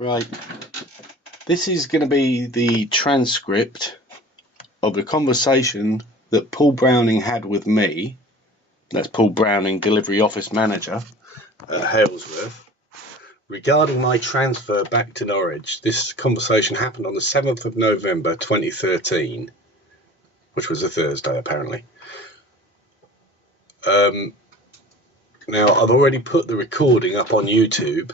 Right, this is going to be the transcript of the conversation that Paul Browning had with me. That's Paul Browning, Delivery Office Manager at Halesworth, regarding my transfer back to Norwich. This conversation happened on the 7th of November 2013, which was a Thursday apparently. Now, I've already put the recording up on YouTube,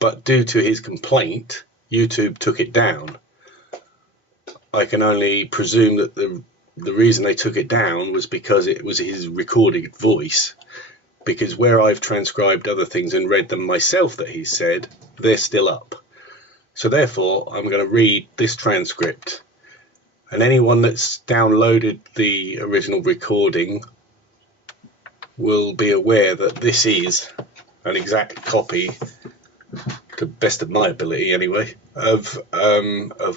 but due to his complaint, YouTube took it down. I can only presume that the reason they took it down was because it was his recorded voice, because where I've transcribed other things and read them myself that he said, they're still up. So therefore, I'm going to read this transcript, and anyone that's downloaded the original recording will be aware that this is an exact copy, to the best of my ability anyway, of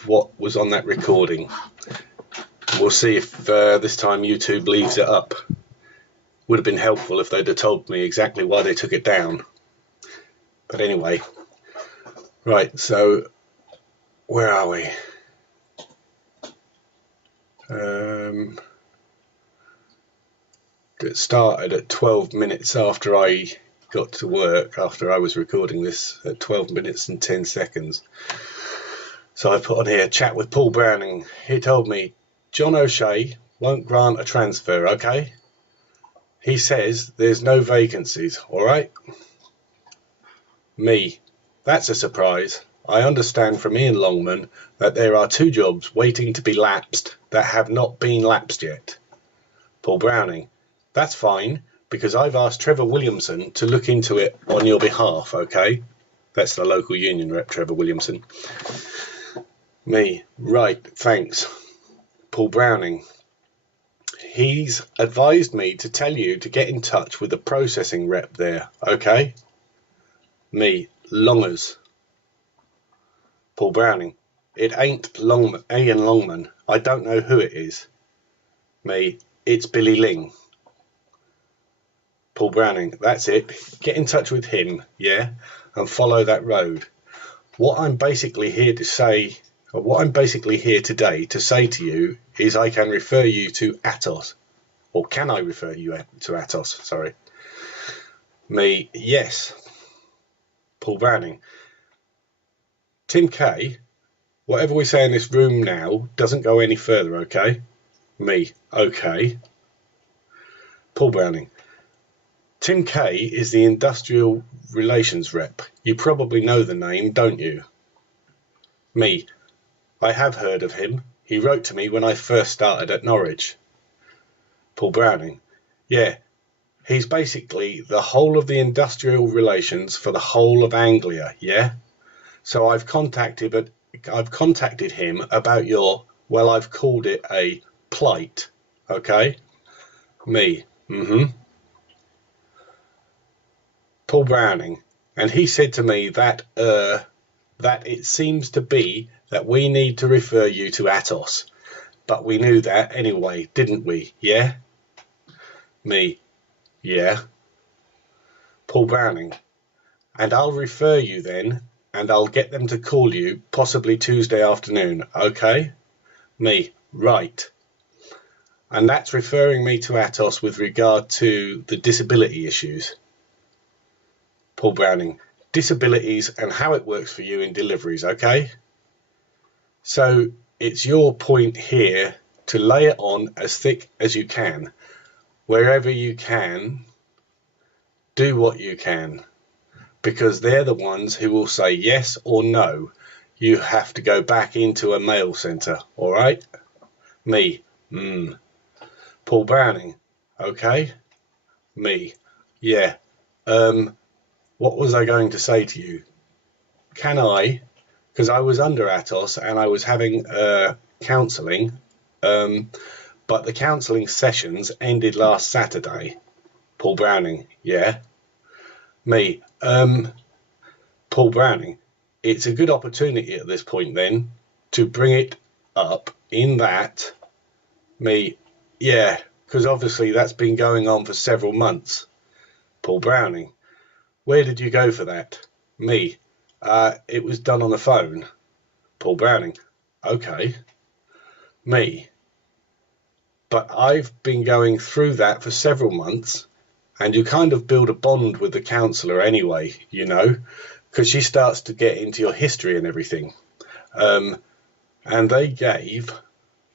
what was on that recording. We'll see if this time YouTube leaves it up. Would have been helpful if they'd have told me exactly why they took it down. But anyway, right, so where are we? It started at 12 minutes after I got to work, after I was recording this, at 12 minutes and 10 seconds. So I put on here, chat with Paul Browning. He told me, John O'Shea won't grant a transfer, okay? He says there's no vacancies, alright? Me, that's a surprise. I understand from Ian Longman that there are 2 jobs waiting to be lapsed that have not been lapsed yet. Paul Browning, that's fine, because I've asked Trevor Williamson to look into it on your behalf, okay? That's the local union rep, Trevor Williamson. Me, right, thanks. Paul Browning, he's advised me to tell you to get in touch with the processing rep there, okay? Me, Longers. Paul Browning, it ain't Ian Longman. I don't know who it is. Me, it's Billy Ling. Paul Browning, that's it. Get in touch with him, yeah, and follow that road. What I'm basically here to say, or what I'm basically here today to say to you is I can refer you to Atos. Or can I refer you to Atos? Sorry. Me, yes. Paul Browning, Tim K, whatever we say in this room now doesn't go any further, okay? Me, okay. Paul Browning, Tim K is the Industrial Relations Rep. You probably know the name, don't you? Me, I have heard of him. He wrote to me when I first started at Norwich. Paul Browning, yeah, he's basically the whole of the industrial relations for the whole of Anglia, yeah? So I've contacted him about your, well, I've called it a plight, okay? Me, Paul Browning, and he said to me that it seems to be that we need to refer you to Atos, but we knew that anyway, didn't we? Yeah? Me, yeah. Paul Browning, and I'll refer you then, and I'll get them to call you possibly Tuesday afternoon, okay? Me, right. And that's referring me to Atos with regard to the disability issues. Paul Browning, disabilities and how it works for you in deliveries, okay? So it's your point here to lay it on as thick as you can. Wherever you can, do what you can, because they're the ones who will say yes or no. You have to go back into a mail centre, all right? Me, Paul Browning, okay? Me, yeah. What was I going to say to you? Can I, because I was under Atos and I was having counselling, but the counselling sessions ended last Saturday. Paul Browning, yeah. Me, Paul Browning, it's a good opportunity at this point then to bring it up in that. Me, yeah, because obviously that's been going on for several months. Paul Browning, where did you go for that? Me, It was done on the phone. Paul Browning. Okay. Me. But I've been going through that for several months, and you kind of build a bond with the counsellor anyway, you know, because she starts to get into your history and everything. And they gave,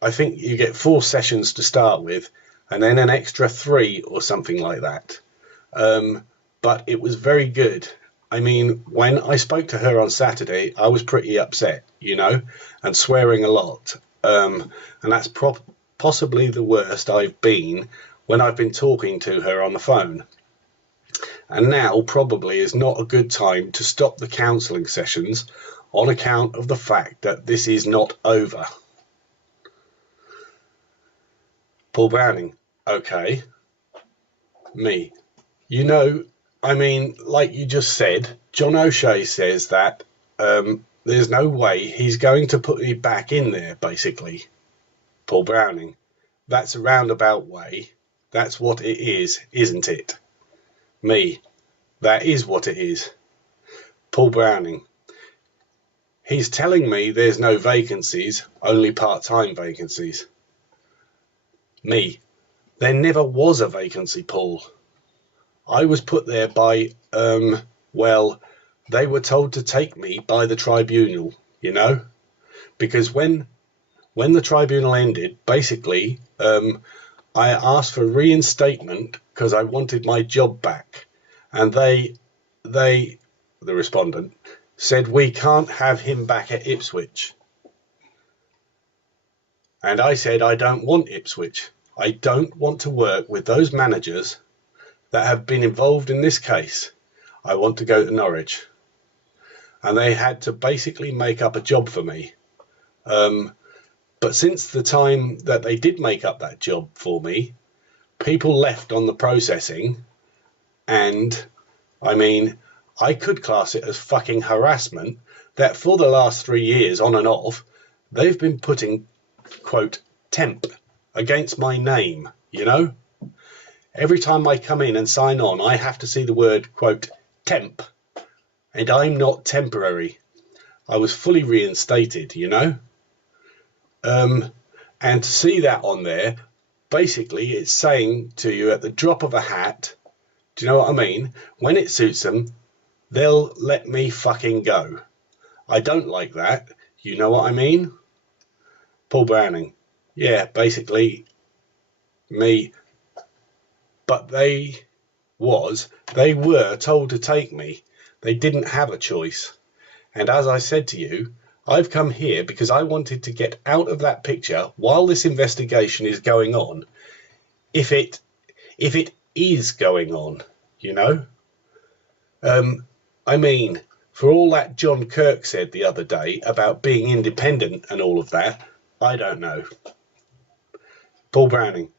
I think you get 4 sessions to start with, and then an extra 3 or something like that. But it was very good. I mean, when I spoke to her on Saturday, I was pretty upset, you know, and swearing a lot. And that's possibly the worst I've been when I've been talking to her on the phone. And now probably is not a good time to stop the counselling sessions on account of the fact that this is not over. Paul Browning. Okay. Me. You know, I mean, like you just said, John O'Shea says that there's no way he's going to put me back in there, basically. Paul Browning. That's a roundabout way. That's what it is, isn't it? Me. That is what it is. Paul Browning. He's telling me there's no vacancies, only part-time vacancies. Me. There never was a vacancy, Paul. I was put there by, well, they were told to take me by the tribunal, you know? Because when the tribunal ended, basically, I asked for reinstatement because I wanted my job back. And the respondent, said we can't have him back at Ipswich. And I said I don't want Ipswich. I don't want to work with those managers that have been involved in this case. I want to go to Norwich. And they had to basically make up a job for me. But since the time that they did make up that job for me, people left on the processing, and I mean, I could class it as fucking harassment that for the last 3 years on and off, they've been putting, quote, temp against my name, you know? Every time I come in and sign on, I have to see the word, quote, temp, and I'm not temporary. I was fully reinstated, you know? And to see that on there, basically it's saying to you at the drop of a hat, do you know what I mean? When it suits them, they'll let me fucking go. I don't like that. You know what I mean? Paul Browning. Yeah, basically me. But they were told to take me. They didn't have a choice. And as I said to you, I've come here because I wanted to get out of that picture while this investigation is going on. If it is going on, you know? I mean, for all that John Kirk said the other day about being independent and all of that, I don't know. Paul Browning.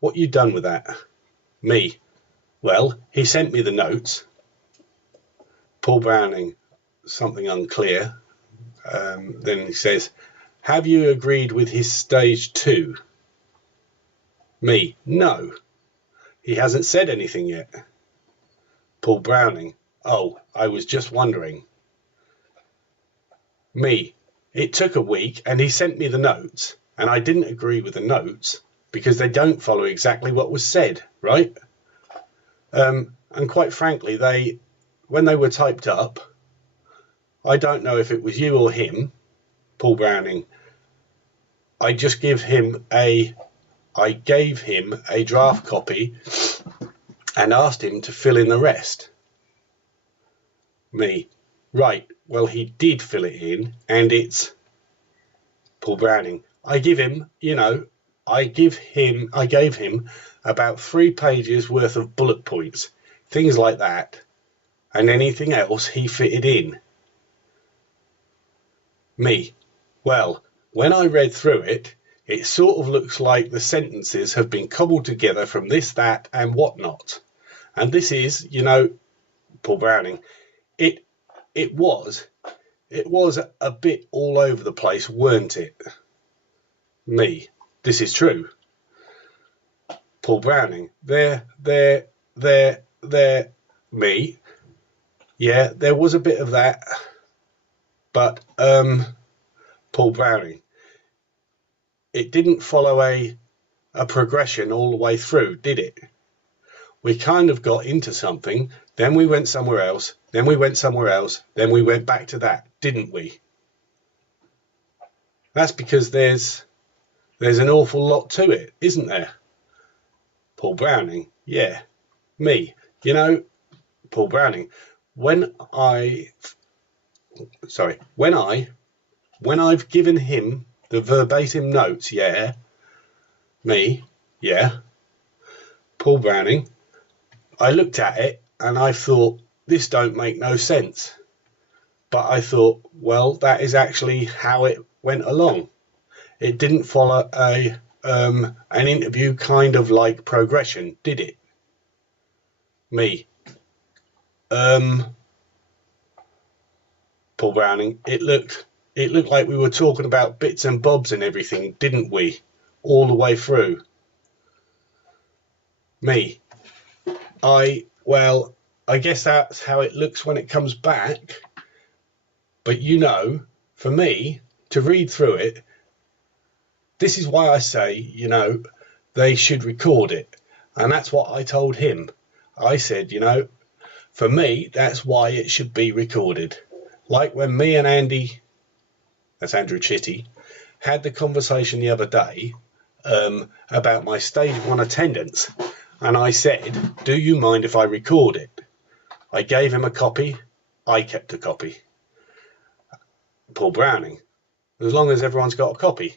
What you done with that? Me. Well, he sent me the notes. Paul Browning. Something unclear. Then he says, have you agreed with his stage 2? Me. No. He hasn't said anything yet. Paul Browning. Oh, I was just wondering. Me. It took a week and he sent me the notes, and I didn't agree with the notes because they don't follow exactly what was said, right? And quite frankly, when they were typed up, I don't know if it was you or him, Paul Browning. I gave him a draft copy and asked him to fill in the rest. Me. Right, well, he did fill it in, and it's Paul Browning. I gave him about 3 pages worth of bullet points, things like that, and anything else he fitted in. Me. Well, when I read through it, it sort of looks like the sentences have been cobbled together from this, that, and whatnot. And this is, you know, Paul Browning, it was a bit all over the place, weren't it? Me. This is true. Paul Browning. There. Me. Yeah, there was a bit of that, but Paul Browning, it didn't follow a progression all the way through, did it? We kind of got into something, then we went somewhere else, then we went somewhere else, then we went back to that, didn't we? That's because there's an awful lot to it, isn't there? Paul Browning, yeah, me. You know, Paul Browning, when I, sorry, when I've given him the verbatim notes, yeah, me, yeah, Paul Browning, I looked at it and I thought, this don't make no sense. But I thought, well, that is actually how it went along. It didn't follow an interview kind of like progression, did it? Me. Paul Browning, it looked like we were talking about bits and bobs and everything, didn't we? All the way through. Me. Well, I guess that's how it looks when it comes back. But for me, to read through it, this is why I say, they should record it. And that's what I told him. I said, for me, that's why it should be recorded. Like when me and Andy, that's Andrew Chitty, had the conversation the other day about my stage 1 attendance. And I said, do you mind if I record it? I gave him a copy. I kept a copy. Paul Browning, as long as everyone's got a copy.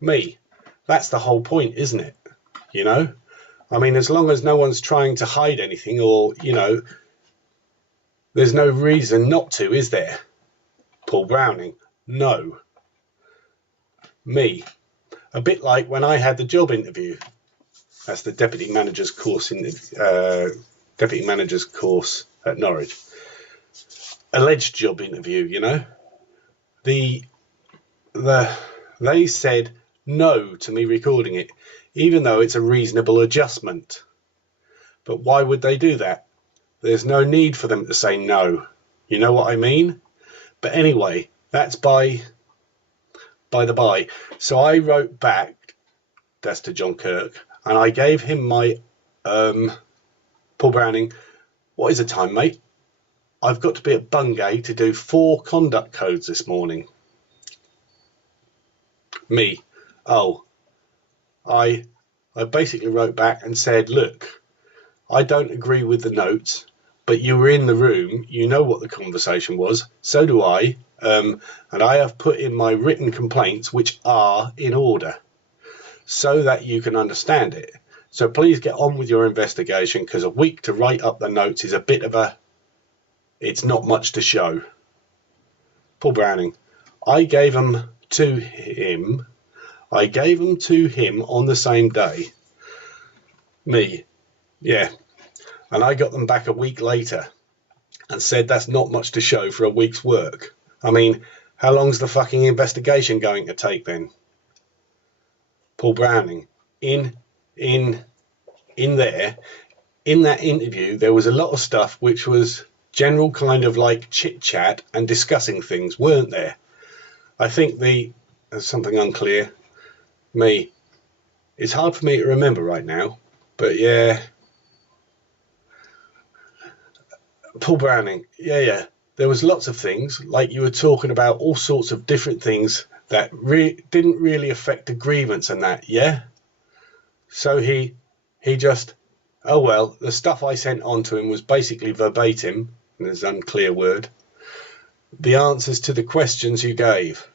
Me, that's the whole point, isn't it? I mean, as long as no one's trying to hide anything or, there's no reason not to, is there? Paul Browning, no. Me, a bit like when I had the job interview. That's the deputy manager's course at Norwich. Alleged job interview, They said no to me recording it, even though it's a reasonable adjustment. But why would they do that? There's no need for them to say no. You know what I mean? But anyway, that's by the by. So I wrote back, that's to John Kirk, and I gave him my Paul Browning, what is the time, mate? I've got to be at Bungay to do 4 conduct codes this morning. Me, I basically wrote back and said, look, I don't agree with the notes, but you were in the room, you know what the conversation was, so do I, and I have put in my written complaints, which are in order, so that you can understand it. So please get on with your investigation, because a week to write up the notes is a bit of it's not much to show. Paul Browning, I gave them to him on the same day. Me, yeah. And I got them back a week later and said that's not much to show for a week's work. I mean, how long's the fucking investigation going to take then? Paul Browning, in that interview, there was a lot of stuff which was general kind of like chit-chat and discussing things, weren't there? I think there's something unclear. Me, it's hard for me to remember right now, but yeah. Paul Browning, yeah. There was lots of things, like you were talking about all sorts of different things that didn't really affect the grievance and that, yeah? So he just, the stuff I sent on to him was basically verbatim, and there's an unclear word, the answers to the questions you gave.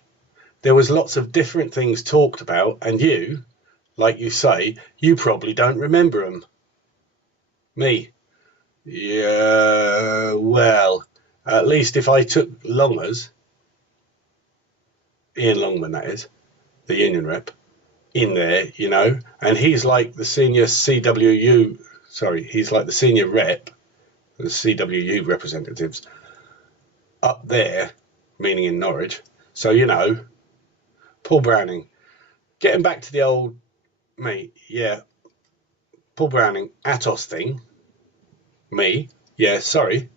There was lots of different things talked about, and you, like you say, you probably don't remember them. Me, yeah, well, at least if I took Ian Longman, that is, the union rep, in there, and he's like the senior he's like the senior rep, the CWU representatives up there, meaning in Norwich. So, Paul Browning, getting back to the old, mate, yeah, Paul Browning, Atos thing, me, yeah, sorry,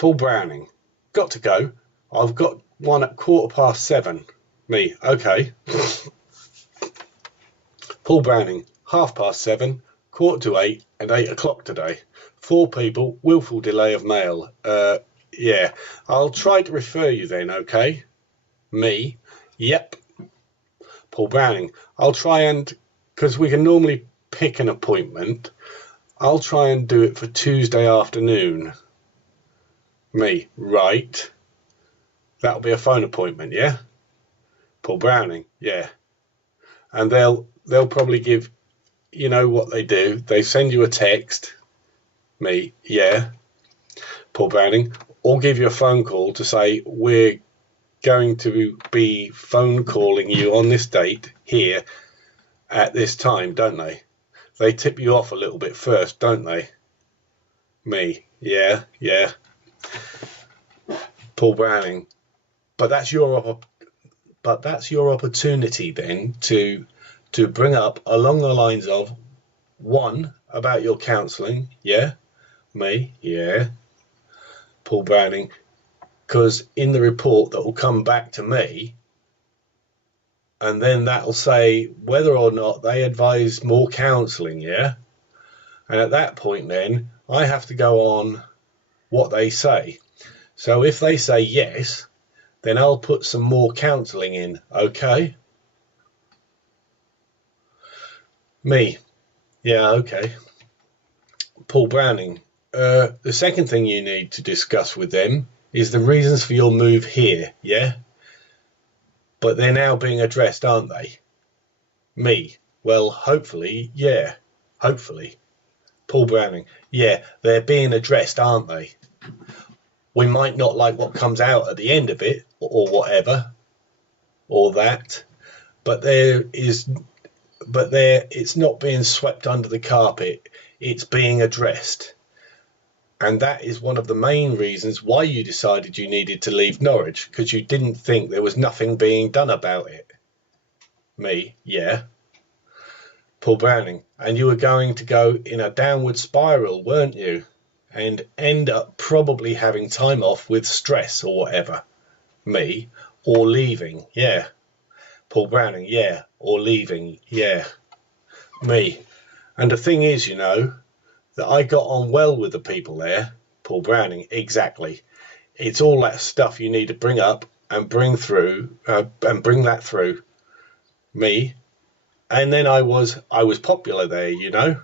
Paul Browning, got to go. I've got one at 7:15. Me, okay. Paul Browning, 7:30, 7:45, and 8 o'clock today. 4 people, willful delay of mail. Yeah, I'll try to refer you then, okay? Me, yep. Paul Browning, I'll try and, because we can normally pick an appointment, I'll try and do it for Tuesday afternoon. Me, right. That'll be a phone appointment, yeah? Paul Browning, yeah. And they'll probably give, you know what they do, they send you a text. Me, yeah. Paul Browning, or give you a phone call to say we're going to be phone calling you on this date here at this time, don't they? They tip you off a little bit first, don't they? Me, yeah. Paul Browning, but that's your opportunity then to bring up along the lines of 1 about your counselling, yeah. Me, yeah. Paul Browning, because in the report that will come back to me, and then that'll say whether or not they advise more counselling, yeah? And at that point then, I have to go on what they say. So if they say yes, then I'll put some more counselling in, okay? Me, yeah, okay. Paul Browning, the second thing you need to discuss with them is the reasons for your move here, yeah? But they're now being addressed, aren't they? Me, well, hopefully, yeah, hopefully. Paul Browning, yeah, they're being addressed, aren't they? We might not like what comes out at the end of it, or whatever, or that, but it's not being swept under the carpet, it's being addressed. And that is one of the main reasons why you decided you needed to leave Norwich, because you didn't think there was nothing being done about it. Me, yeah. Paul Browning, and you were going to go in a downward spiral, weren't you? And end up probably having time off with stress or whatever. Me, or leaving, yeah. Paul Browning, yeah, or leaving, yeah. Me. And the thing is, you know, that I got on well with the people there. Paul Browning, exactly. It's all that stuff you need to bring up and bring through, and bring that through. Me. And then I was popular there, you know.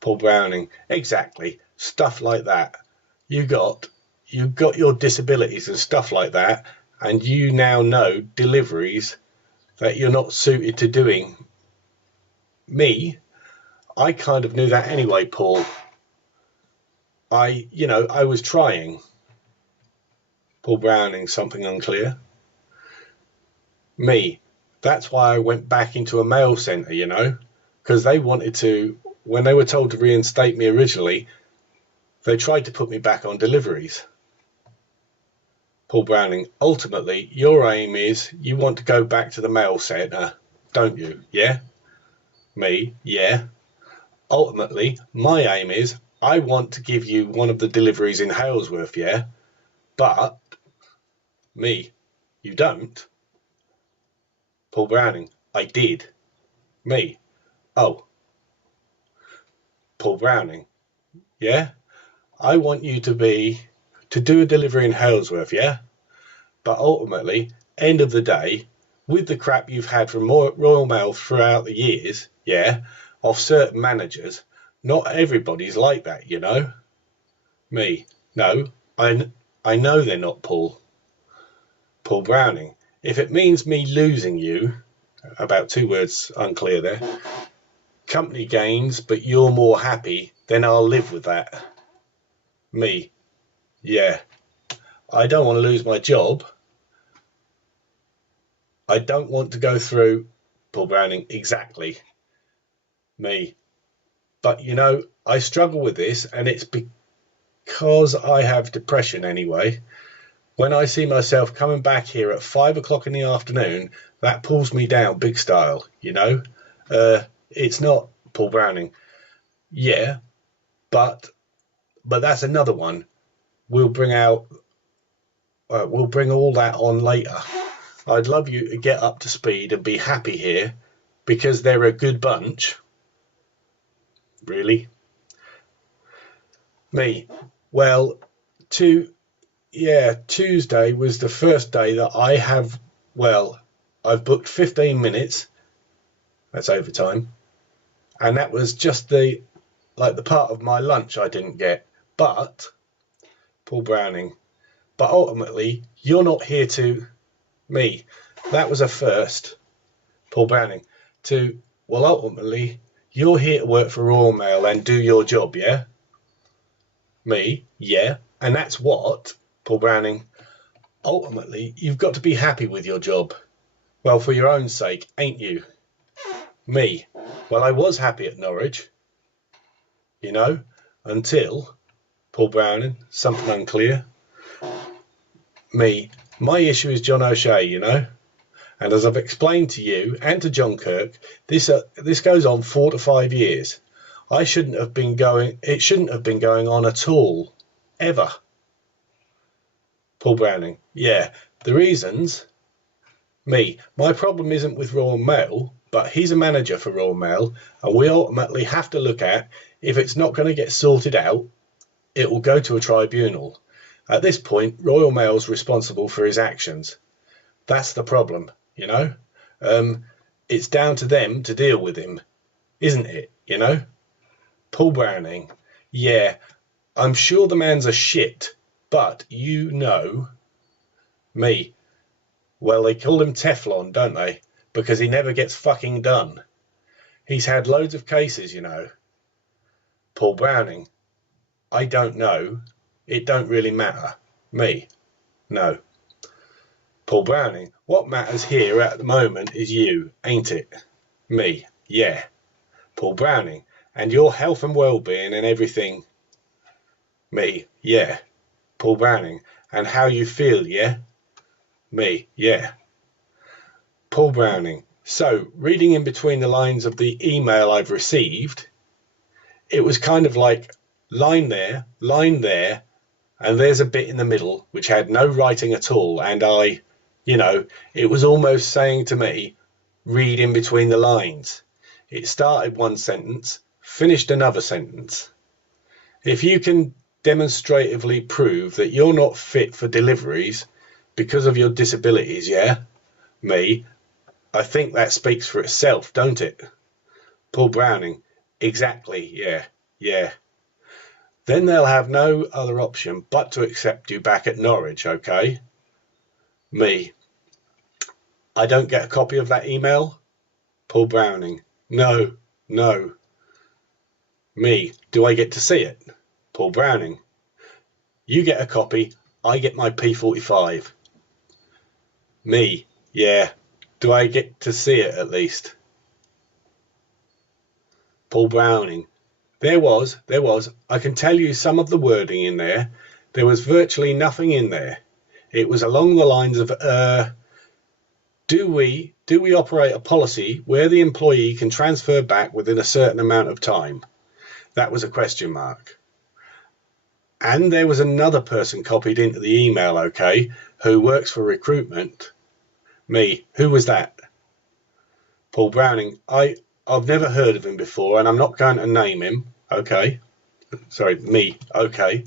Paul Browning, exactly. Stuff like that. You got your disabilities and stuff like that, and you now know deliveries that you're not suited to doing. Me, I kind of knew that anyway, Paul. I was trying. Paul Browning, something unclear. Me, that's why I went back into a mail centre, you know, because they wanted to, when they were told to reinstate me originally, they tried to put me back on deliveries. Paul Browning, ultimately, your aim is you want to go back to the mail centre, don't you? Yeah? Me, yeah. Ultimately, my aim is I want to give you one of the deliveries in Halesworth, yeah? But, me, you don't? Paul Browning, I did. Me, oh. Paul Browning, yeah? I want you to do a delivery in Halesworth, yeah? But ultimately, end of the day, with the crap you've had from Royal Mail throughout the years, yeah, of certain managers, not everybody's like that, you know? Me, no, I know they're not, Paul. Paul Browning, if it means me losing you, about 2 words unclear there, company gains, but you're more happy, then I'll live with that. Me, yeah, I don't want to lose my job. I don't want to go through, Paul Browning, exactly. Me, but you know, I struggle with this, and it's because I have depression anyway. When I see myself coming back here at 5 o'clock in the afternoon, that pulls me down big style, you know. It's not Paul Browning. Yeah, but that's another one. we'll bring all that on later. I'd love you to get up to speed and be happy here because they're a good bunch. Really? Me? Well, Tuesday was the first day that I've booked 15 minutes. That's overtime. And that was just the part of my lunch I didn't get. But, Paul Browning, but ultimately, you're not here to me. That was a first, Paul Browning, ultimately, you're here to work for Royal Mail and do your job, yeah? Me, yeah. And that's what, Paul Browning, ultimately, you've got to be happy with your job. Well, for your own sake, ain't you? Me, well, I was happy at Norwich, until, Paul Browning, something unclear. Me, my issue is John O'Shea, and as I've explained to you and to John Kirk, this goes on 4 to 5 years. It shouldn't have been going on at all, ever. Paul Browning, yeah, the reasons. Me, my problem isn't with Royal Mail, but he's a manager for Royal Mail, and we ultimately have to look at, if it's not going to get sorted out, it will go to a tribunal. At this point, Royal Mail's responsible for his actions. That's the problem, It's down to them to deal with him, isn't it, Paul Browning, yeah, I'm sure the man's a shit, but me, well, they call him Teflon, don't they? Because he never gets fucking done. He's had loads of cases, Paul Browning, I don't know. It don't really matter. Me, no. Paul Browning, what matters here at the moment is you, ain't it? Me, yeah. Paul Browning, and your health and well-being and everything. Me, yeah. Paul Browning, and how you feel, yeah? Me, yeah. Paul Browning, so reading in between the lines of the email I've received, it was kind of like line there, and there's a bit in the middle which had no writing at all, and it was almost saying to me, read in between the lines. It started one sentence, finished another sentence. If you can demonstratively prove that you're not fit for deliveries because of your disabilities, yeah, me, I think that speaks for itself, don't it? Paul Browning, exactly, yeah. Then they'll have no other option but to accept you back at Norwich, okay? Me, I don't get a copy of that email? Paul Browning, no. Me, do I get to see it? Paul Browning, you get a copy, I get my P45. Me, yeah, do I get to see it at least? Paul Browning, there was, I can tell you some of the wording in there. There was virtually nothing in there. It was along the lines of, do we operate a policy where the employee can transfer back within a certain amount of time? That was a question mark. And there was another person copied into the email, okay, who works for recruitment. Me, who was that? Paul Browning, I've never heard of him before, and I'm not going to name him, okay? Sorry, me, okay.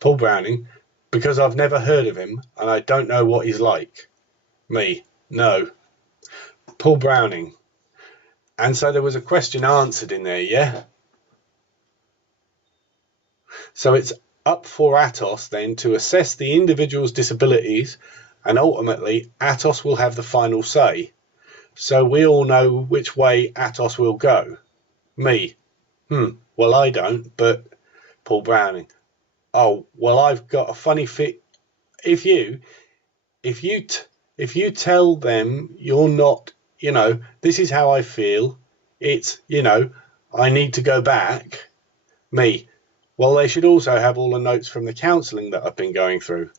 Paul Browning, because I've never heard of him, and I don't know what he's like. Me, no. Paul Browning, and so there was a question answered in there, yeah? So it's up for Atos then to assess the individual's disabilities, and ultimately Atos will have the final say. So we all know which way Atos will go. Me, well, I don't, but Paul Browning, oh, well, I've got a funny fit. If you tell them you're not, this is how I feel, it's, I need to go back. Me, well, they should also have all the notes from the counselling that I've been going through.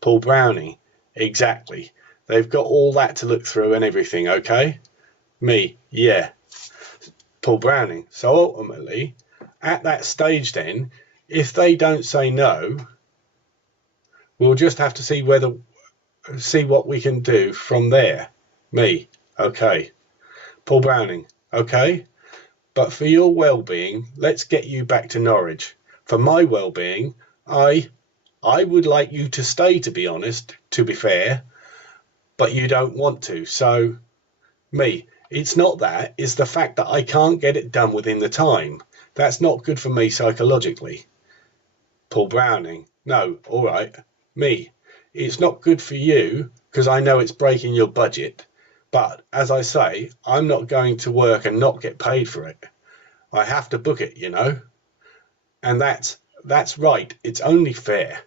Paul Browning, exactly. They've got all that to look through and everything, okay? Me, yeah. Paul Browning, so ultimately, at that stage then, if they don't say no, We'll just have to see what we can do from there. Me, okay. Paul Browning, okay. But for your well-being, let's get you back to Norwich. For my well-being, I would like you to stay, to be honest, to be fair, but you don't want to. So, me, it's not that, it's the fact that I can't get it done within the time. That's not good for me psychologically. Paul Browning, no, all right. Me, it's not good for you because I know it's breaking your budget. But as I say, I'm not going to work and not get paid for it. I have to book it, you know. And that's right. It's only fair.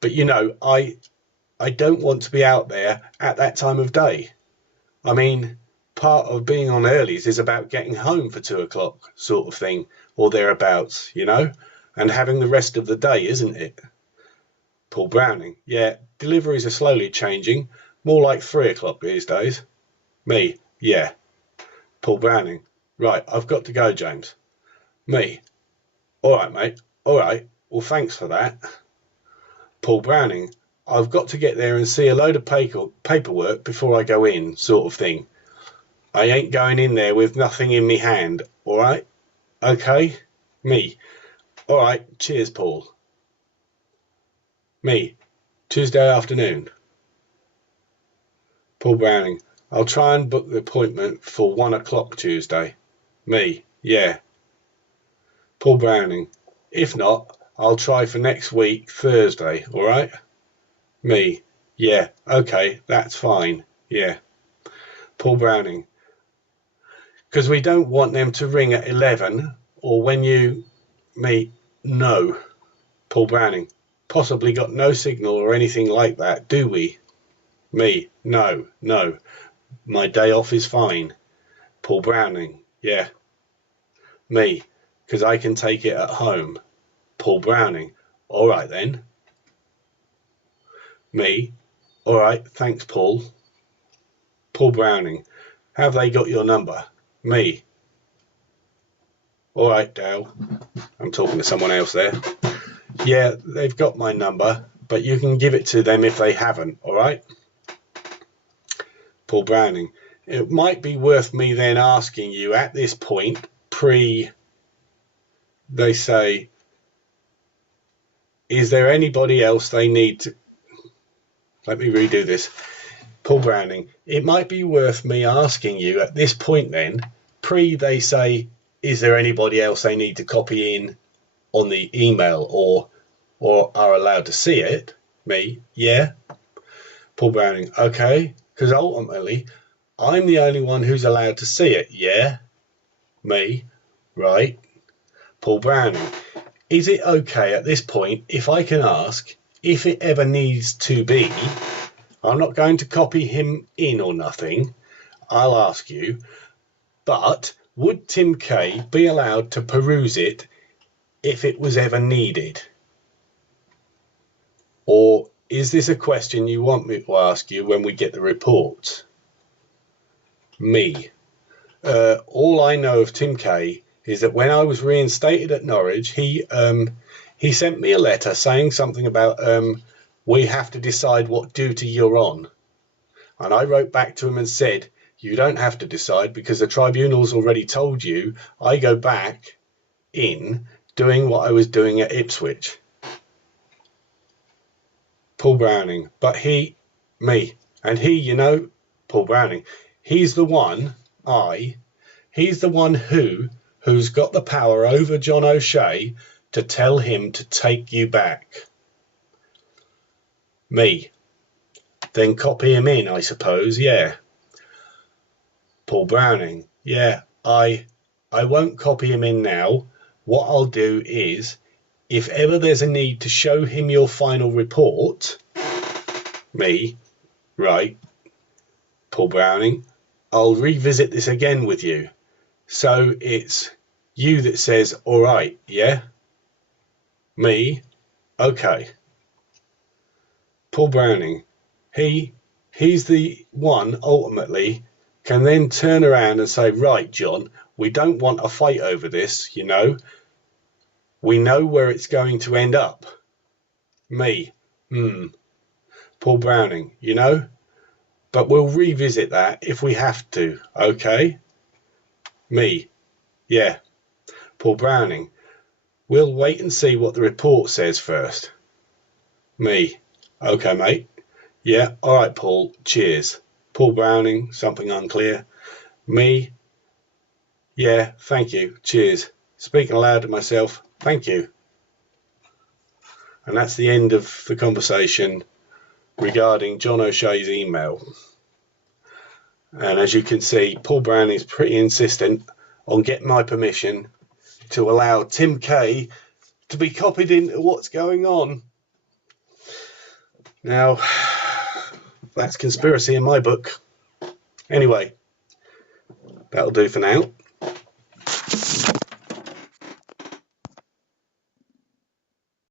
But you know, I don't want to be out there at that time of day. I mean, part of being on earlies is about getting home for 2 o'clock sort of thing, or thereabouts, you know, and having the rest of the day, isn't it? Paul Browning, yeah, deliveries are slowly changing, more like 3 o'clock these days. Me, yeah. Paul Browning, right, I've got to go, James. Me, all right, mate, all right, well, thanks for that. Paul Browning, I've got to get there and see a load of paperwork before I go in, sort of thing. I ain't going in there with nothing in me hand, all right? Okay? Me, all right, cheers, Paul. Me, Tuesday afternoon. Paul Browning, I'll try and book the appointment for 1 o'clock Tuesday. Me, yeah. Paul Browning, if not, I'll try for next week, Thursday, all right? Me, yeah, okay, that's fine, yeah. Paul Browning, because we don't want them to ring at 11 or when you... Me, no. Paul Browning, possibly got no signal or anything like that, do we? Me, no, no. My day off is fine. Paul Browning, yeah. Me, because I can take it at home. Paul Browning, all right then. Me, all right, thanks, Paul. Paul Browning, have they got your number? Me, all right, Dale. I'm talking to someone else there. Yeah, they've got my number, but you can give it to them if they haven't, all right? Paul Browning, it might be worth me then asking you at this point, they say, is there anybody else they need to... Let me redo this. Paul Browning, it might be worth me asking you at this point then, they say, is there anybody else they need to copy in on the email or are allowed to see it? Me, yeah. Paul Browning, okay, because ultimately I'm the only one who's allowed to see it, yeah. Me, right. Paul Browning, is it okay at this point if I can ask if it ever needs to be? I'm not going to copy him in or nothing, I'll ask you, but would Tim Kay be allowed to peruse it if it was ever needed? Or is this a question you want me to ask you when we get the report? Me, all I know of Tim Kay is that when I was reinstated at Norwich, he sent me a letter saying something about we have to decide what duty you're on. And I wrote back to him and said, you don't have to decide because the tribunal's already told you I go back in doing what I was doing at Ipswich. Paul Browning, but he, you know, Paul Browning, he's the one who's got the power over John O'Shea to tell him to take you back. Me, then copy him in, I suppose, yeah. Paul Browning, yeah, I won't copy him in now. What I'll do is, if ever there's a need to show him your final report, me, right, Paul Browning, I'll revisit this again with you. So it's you that says, all right, yeah? Me, okay. Paul Browning, he's the one ultimately can then turn around and say, right, John, we don't want a fight over this, you know. We know where it's going to end up. Me, Paul Browning, you know, but we'll revisit that if we have to, okay? Me, yeah. Paul Browning, we'll wait and see what the report says first. Me, okay, mate. Yeah, all right, Paul, cheers. Paul Browning, something unclear. Me, yeah, thank you, cheers. Speaking aloud to myself, thank you. And that's the end of the conversation regarding John O'Shea's email. And as you can see, Paul Brown is pretty insistent on getting my permission to allow Tim Kay to be copied into what's going on. Now, that's conspiracy in my book. Anyway, that'll do for now.